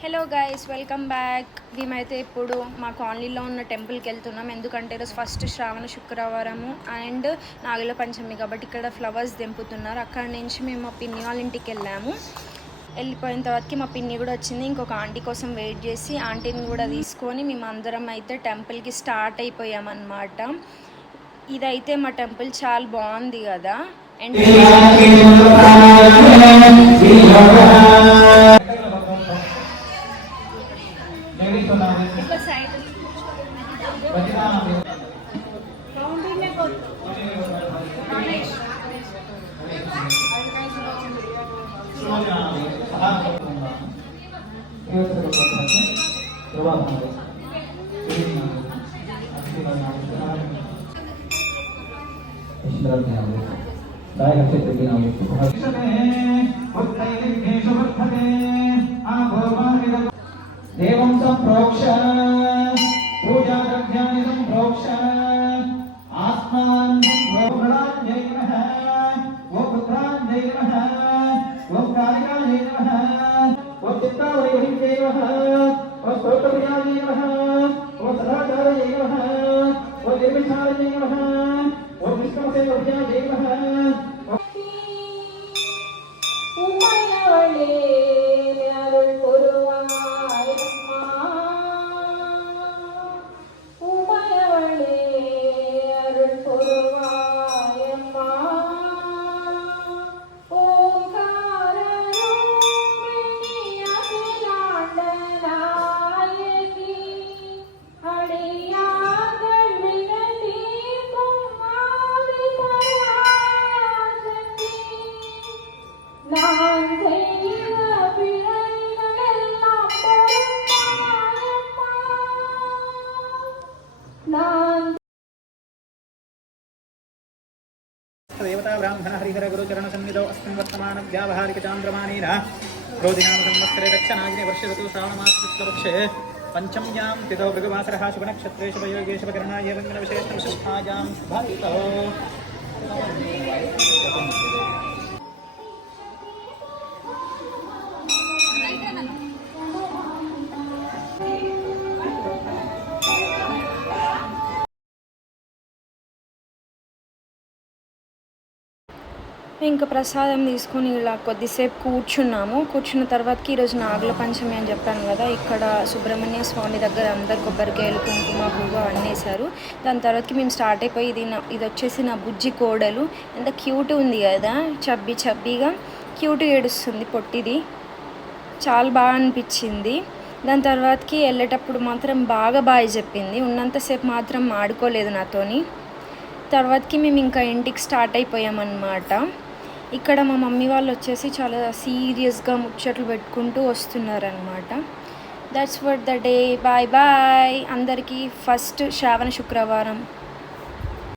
Hello guys, welcome back. మేమైతే ఇప్పుడు మా కాలనీలో ఉన్న టెంపుల్కి వెళ్తున్నాం. ఎందుకంటే ఈరోజు ఫస్ట్ శ్రావణ శుక్రవారము అండ్ నాగుల పంచమి కాబట్టి ఇక్కడ ఫ్లవర్స్ దింపుతున్నారు. అక్కడి నుంచి మేము మా పిన్ని వాళ్ళ ఇంటికి వెళ్ళాము. వెళ్ళిపోయిన తర్వాతకి మా పిన్ని కూడా వచ్చింది. ఇంకొక ఆంటీ కోసం వెయిట్ చేసి ఆంటీని కూడా తీసుకొని మేము అందరం అయితే టెంపుల్కి స్టార్ట్ అయిపోయామన్నమాట. ఇదైతే మా టెంపుల్ చాలా బాగుంది కదా. అండ్ देवं संप्रोक्ष पूजा द्रव्याणि संप्रोक्ष आत्मानं संप्रोक्षायै नमः वो पुत्रायै नमः वो कार्यायै नमः वो चित्तावैवहित्यै नमः वो स्तोत्रप्रियायै नमः वो सदाचार्यै नमः वो निर्विचार्यै नमः वो विष्णुसेव्यायै नमः देवता ब्राह्मण हरिहर गुरुचरण सन्निधौ अस्मिन् वर्तमान व्यावहारिक चान्द्रमानेन क्रोधिनाम संवत्सरे दक्षिणाग्नि वर्षे ऋतु श्रावणमास शुक्लपक्षे पंचम्यां तिथौ भृगुवासरः शुभनक्षत्रे शुभयोगे शुभकरणाय विघ्नविशेषविशिष्टायां शुभायुतौ ఇంకా ప్రసాదం తీసుకొని ఇలా కొద్దిసేపు కూర్చున్న తర్వాతకి ఈరోజు నాగుల పంచమి అని చెప్పాను కదా. ఇక్కడ సుబ్రహ్మణ్య స్వామి దగ్గర అందరు కొబ్బరికాయలు కుంకుమ పువ్వు అన్నేసారు. దాని తర్వాతకి మేము స్టార్ట్ అయిపోయి ఇది వచ్చేసి నా బుజ్జి కోడలు. ఎంత క్యూట్ ఉంది కదా, చబ్బీగా క్యూట్ ఏడుస్తుంది పొట్టిది. చాలా బాగా అనిపించింది. దాని తర్వాతకి వెళ్ళేటప్పుడు మాత్రం బాగా చెప్పింది. ఉన్నంతసేపు మాత్రం ఆడుకోలేదు నాతోని. తర్వాతకి మేము ఇంకా ఇంటికి స్టార్ట్ అయిపోయామన్నమాట. ఇక్కడ మా మమ్మీ వాళ్ళు వచ్చేసి చాలా సీరియస్గా ముచ్చట్లు పెట్టుకుంటూ వస్తున్నారనమాట. That's for the day. Bye అందరికీ ఫస్ట్ శ్రావణ శుక్రవారం.